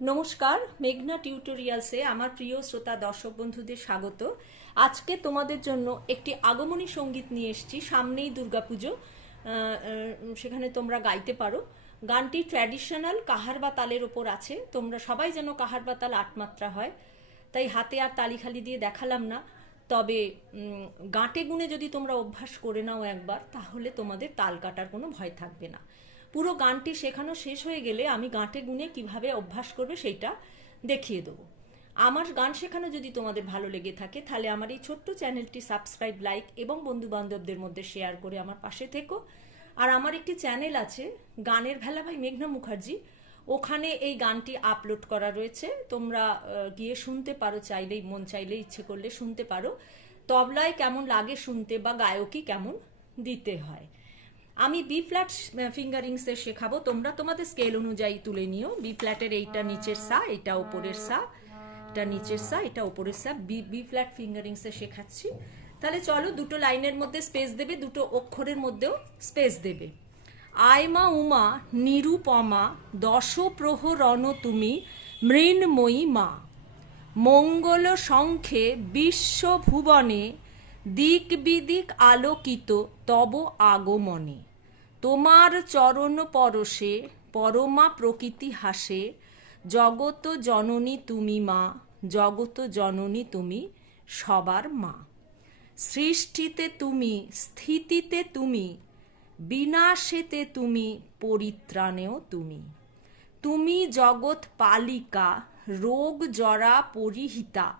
নমস্কার, মেঘনা টিউটোরিয়ালসে আমার প্রিয় শ্রোতা, দর্শক বন্ধুদের স্বাগত। আজকে তোমাদের জন্য একটি আগমনী সংগীত নিয়ে এসেছি, সামনেই দুর্গাপুজো। সেখানে তোমরা গাইতে পারো। গানটি ট্র্যাডিশনাল কাহার বা তালের ওপর আছে, তোমরা সবাই যেন কাহার বা তাল আটমাত্রা হয়। তাই হাতে আর তালিখালি দিয়ে দেখালাম না, তবে গাঁটে গুণে যদি তোমরা অভ্যাস করে নাও একবার, তাহলে তোমাদের তাল কাটার কোনো ভয় থাকবে না। পুরো গানটি শেখানো শেষ হয়ে গেলে আমি গাঁটে গুনে কীভাবে অভ্যাস করবে সেইটা দেখিয়ে দেবো। আমার গান শেখানো যদি তোমাদের ভালো লেগে থাকে, তাহলে আমার এই ছোট্ট চ্যানেলটি সাবস্ক্রাইব, লাইক এবং বন্ধু বান্ধবদের মধ্যে শেয়ার করে আমার পাশে থেকো। আর আমার একটি চ্যানেল আছে, গানের ভেলা ভাই মেঘনা মুখার্জি। ওখানে এই গানটি আপলোড করা রয়েছে। তোমরা গিয়ে শুনতে পারো, চাইলেই, মন চাইলে ইচ্ছে করলে শুনতে পারো। তবলায় কেমন লাগে শুনতে বা গায়কই কেমন দিতে হয়। আমি বি ফ্ল্যাট ফিঙ্গারিংস শেখাবো। তোমরা তোমাদের স্কেল অনুযায়ী তুলে নিও। বি ফ্ল্যাটের এইটা নিচের সা এটা ওপরের সা, এটা নিচের সা, এটা ওপরের সা। বি বি ফ্ল্যাট ফিঙ্গারিংস শেখাচ্ছি। তাহলে চলো দুটো লাইনের মধ্যে স্পেস দেবে, দুটো অক্ষরের মধ্যেও স্পেস দেবে। আয়মা, উমা, নিরুপমা দশ প্রহরণ তুমি মৃন্ময়ী, মা। মঙ্গল শঙ্খে বিশ্বভুবনে দিক বিদিক আলোকিত তব আগমনে। তোমার চরণ পরশে পরমা প্রকৃতি হাসে জগত জননী তুমি মা জগত জননী তুমি সবার মা। সৃষ্টিতে তুমি, স্থিতিতে তুমি, বিনাশেতে তুমি, পরিত্রাণেও তুমি। তুমি জগৎ পালিকা, রোগ জরা পরিহিতা,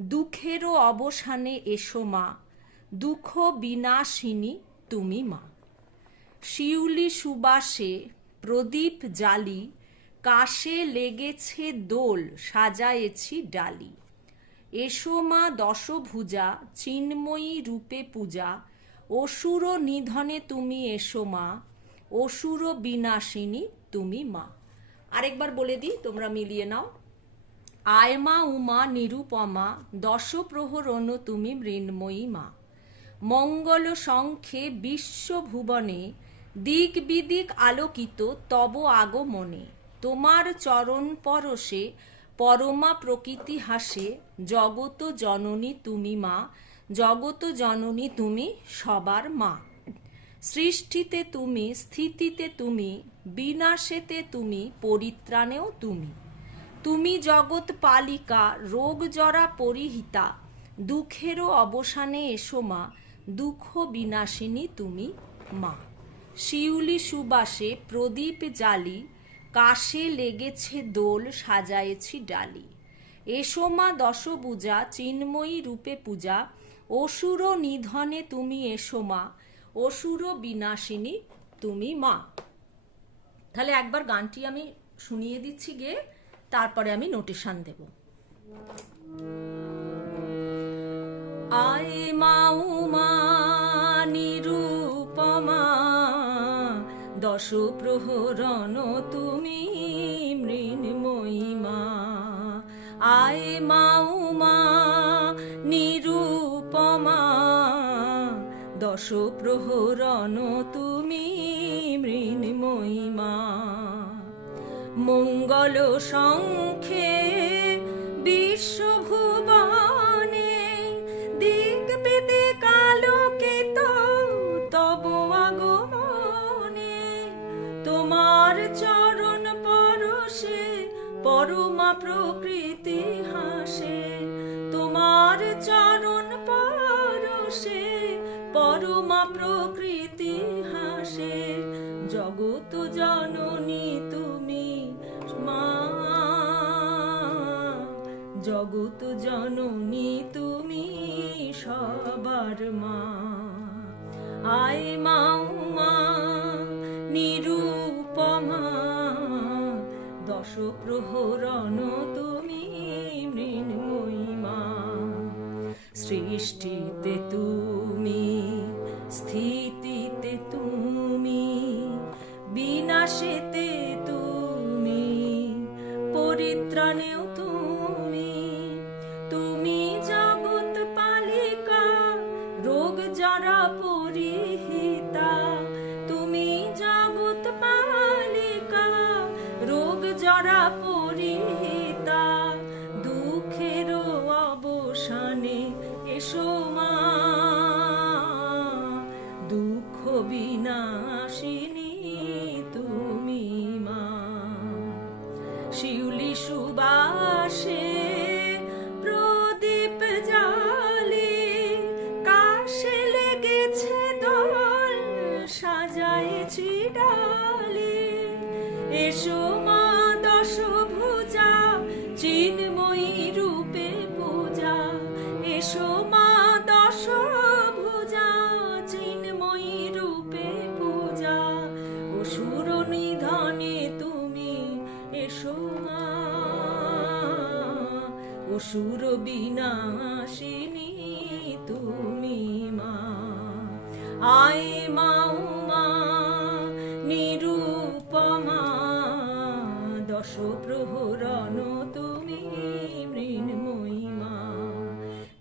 দুঃখেরও অবসানে এসো মা, দুঃখ বিনাশিনী তুমি মা। শিউলি সুবাসে প্রদীপ জালি, কাশে লেগেছে দোল, সাজায়েছি ডালি। এসো মা দশভুজা, চিন্ময়ী রূপে পূজা। অসুর নিধনে তুমি এসো মা, অসুর বিনাশিনী তুমি মা। আরেকবার বলে দিই, তোমরা মিলিয়ে নাও। আয়মা উমা নিরুপমা দশ প্রহরণ তুমি মৃন্ময়ী মা। মঙ্গল শঙ্খে বিশ্বভুবনে দিক বিদিক আলোকিত তব আগমনে। তোমার চরণ পরশে পরমা প্রকৃতি হাসে, জগত জননী তুমি মা, জগত জননী তুমি সবার মা। সৃষ্টিতে তুমি, স্থিতিতে তুমি, বিনাশেতে তুমি, পরিত্রাণেও তুমি। তুমি জগৎ পালিকা, রোগ জরা পরিহিতা, দুঃখেরও অবসানে এসো মা, দুঃখ বিনাশিনী তুমি মা। শিউলি সুবাসে প্রদীপ জালি, কাশে লেগেছে দোল সাজায়েছি ডালি। এসো মা দশভুজা, চিন্ময়ী রূপে পূজা, অসুর নিধনে তুমি এসো মা, অসুর বিনাশিনী তুমি মা। তাহলে একবার গানটি আমি শুনিয়ে দিচ্ছি গে, তারপরে আমি নোটেশন দেব। আয় মাউমা নিরূপমা দশ প্রহরণ তুমি মৃন্ময়ী মা। আয় মাউমা নিরূপমা। দশ প্রহরণ তুমি মৃন্ময়ী মা। মঙ্গল শঙ্খে বিশ্বভুবনে প্রকৃতি হাসে, তোমার চরণ পরশে পরমা প্রকৃতি হাসে। জগত জননী তুমি মা জগত জননী তুমি সবার মা। আয় মা দশ প্রহরণ তুমি মৃন্ময়ী মা। সৃষ্টিতে তুমি সাজাইছি ডালে এসো মা দশ ভুজা চিন্ময়ী রূপে পূজা। এসো মা দশ ভুজা চিন্ময়ী রূপে পূজা। অসুর নিধনে তুমি এসো মা। অসুর বিনাশিনী তুমি মা। আয় মা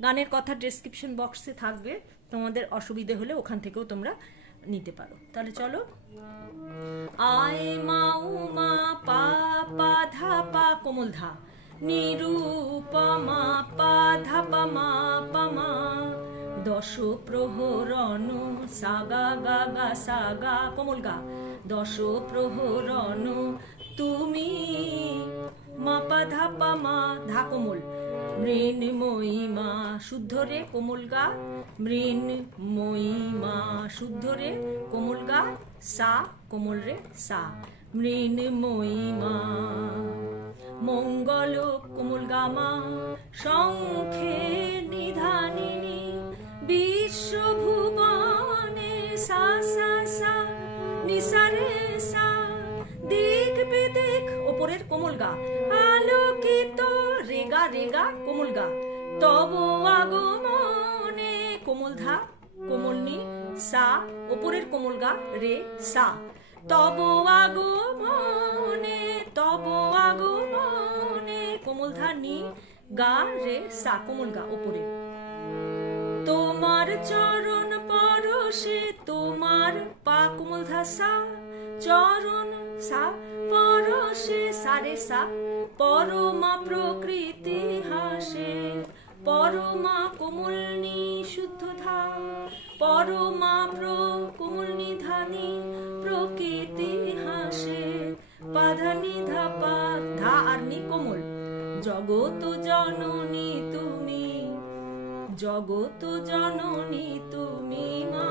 গানের কথা ডেসক্রিপশন বক্সে থাকবে। তোমাদের অসুবিধে হলে ওখান থেকেও তোমরা নিতে পারো। তাহলে চলো। আয় মা পা পা, ধা, পা, কোমল ধা। নিরূপমা, পা, ধা, পা, মা পা, মা। দশ প্রহরণ সাগা, গা গা সাগা কোমল গা। দশ প্রহরণ তুমি মা পা ধা পা মা ধা কোমল। মৃন্ময়ী মা শুদ্ধ রে কোমল গা। মৃন্ময়ী মা শুদ্ধ রে কোমল গা। সা কোমল রে সা। মৃন্ময়ী মা মঙ্গল কোমল গামা শঙ্খে নিধানিনী বিশ্বভুবনে সা সা সা নিসারে গা আলোকিত রেগা রেগা কোমল গা তব আগমনে কোমল ধা কোমল নি সা ওপরের কোমল গা রে, সা। তব আগমনে তব আগমনে কোমল ধা নি, গা রে, সা কোমল গা ওপরে তোমার চরণ পরশে তোমার পা কোমল ধা সা, চরণ সা পরশে সারে সা। পরমা প্রকৃতি হাসে। পরমা কোমলনি শুদ্ধ ধা। পরমা প্র কোমলনি ধানি প্রকৃতি হাসে। পাধানি ধা পা ধা আর নি কোমল। জগত জননী তুমি জগত জননী তুমি মা।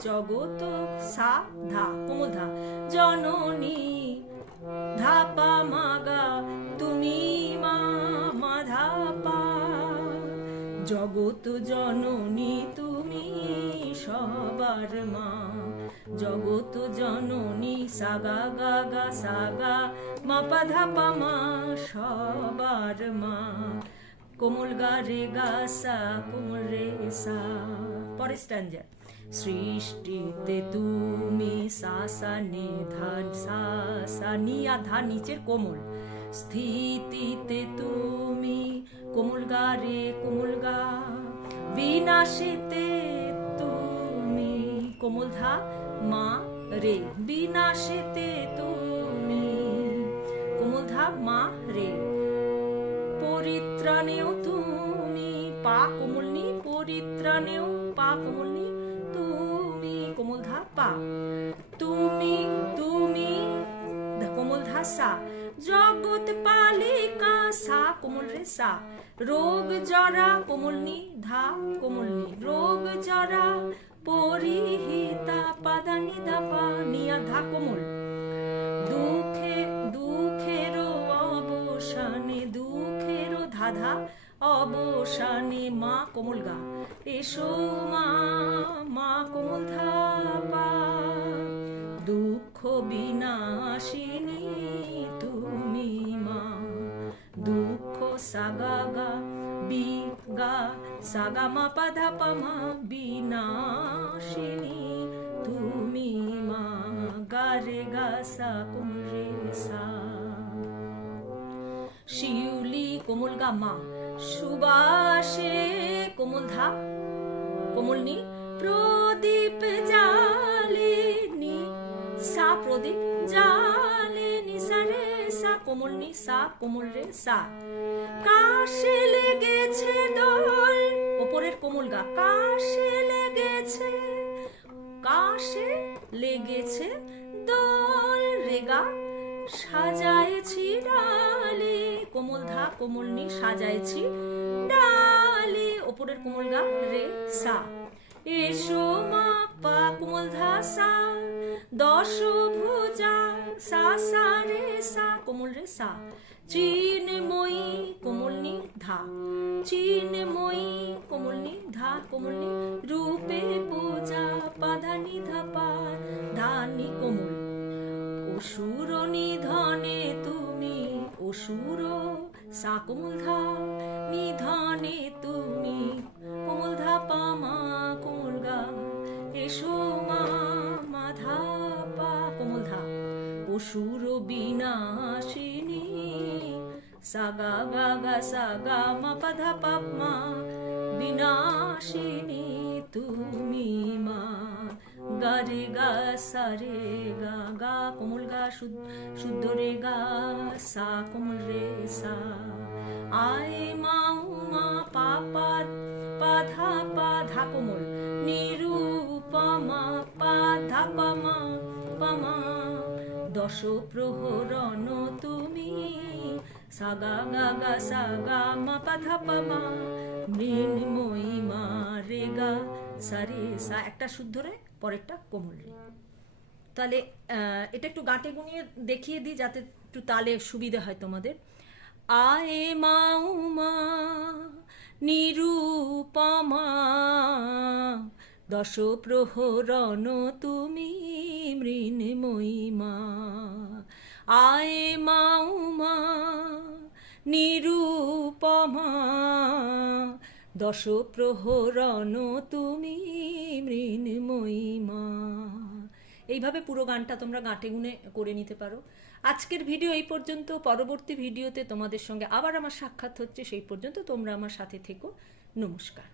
জগত সা, ধা, কোমল ধা। জননী ধাপা মাগা, তুমি মা মা ধাপা জগত জননী, তুমি সবার মা। জগত জননী, সাগা, গা গা, সাগা, মা, পাধা পা, মা, সবার মা। কোমল গা রে গা সা, কোমল রে সা। পরের স্ট্যান্ডার সৃষ্টিতে তুমি সা সা নে ধা সা সা নিয়া নিচের কোমল। স্থিতিতে তুমি কোমল গা রে কোমল গা। বিনাশেতে তুমি কোমল ধা মা রে। বিনাশিতে তুমি কোমল ধা মা রে। পরিত্রাণেও তুমি পা কোমলনি পরিত্রাণেও পা কোমল পা তুমি তুমি কোমল ধা জগৎ পালিকা সা, কোমল রে সা। রোগ জরা কোমলনি ধা কোমলনি রোগ জরা, পরিহিতা, পাদানি দা নিয়া ধা, কোমল। দুঃখে দুঃখের অবসানে দুঃখের ধাধা অবসানে মা কোমল গা। এসো মা মা কোমল ধাপা দুঃখ বিনাশিনী তুমি মা। দুঃখ সাগা গা, বি গা, সাগা মা, পাধা পামা বিনাশিনী তুমি মা। গা রে গা সা কুম রে সা। শিউলি কোমল গা মা। সুবাসে কোমল ধা কোমল নি প্রদীপ জালে নি, সা প্রদীপ জালে নি, সা রে, সা কোমল নি সা কোমল রে, সা। কাশে লেগেছে দল, ওপরের কোমল গা, কাশে লেগেছে কাশে লেগেছে দল রেগা সাজাইছি ডালে কোমল ধা কোমল নি সাজাইছি। ডালে ওপরের কোমল গা রে সা। এসো মা পা কোমল ধা সা। দশ ভুজা, সা সা রে সা, কোমল রে সা। চিন মই কোমল নি ধা। চিন মই কোমল নি ধা, কোমল নি রূপে পূজা পাধানি ধাপা ধানি কোমল। অসুর নিধনে তুমি অসুর সা কোমল ধা নিধনে তুমি, কোমল ধা পামা কোমল গা। এসো মা মাধা পা কোমল ধা অসুর বিনাশিনী, সাগা গা গা, সাগা মা পাধা পাপ মা। বিনাশিনী তুমি মা, গা রে গা, সা রে গা গা। কোমল গা শুদ্ধ রে গা, সা কোমল রে সা। আয় মা উমা পা পা পা ধা, পা কোমল। নিরূপমা পা ধা পা মা পা মা। দশ প্রহরণ তুমি সাগা গা গা সাগা মা, পা ধা পা মা। মৃন্ময়ী মা রে গা সারে সা। একটা শুদ্ধ রে, পরেরটা কোমল রে। তাহলে এটা একটু গাঁটে গুনিয়ে দেখিয়ে দিই যাতে একটু তালে সুবিধা হয় তোমাদের। আয়ে মাউমা নিরূপমা দশ প্রহরণ তুমি মৃন্ময়ী মা। আয়ে মাউমা নিরূপমা দশ প্রহরণ তুমি মৃন্ময়ী মা। এইভাবে পুরো গানটা তোমরা গাঁটে গুনে করে নিতে পারো। আজকের ভিডিও এই পর্যন্ত। পরবর্তী ভিডিওতে তোমাদের সঙ্গে আবার আমার সাক্ষাৎ হচ্ছে। সেই পর্যন্ত তোমরা আমার সাথে থেকো। নমস্কার।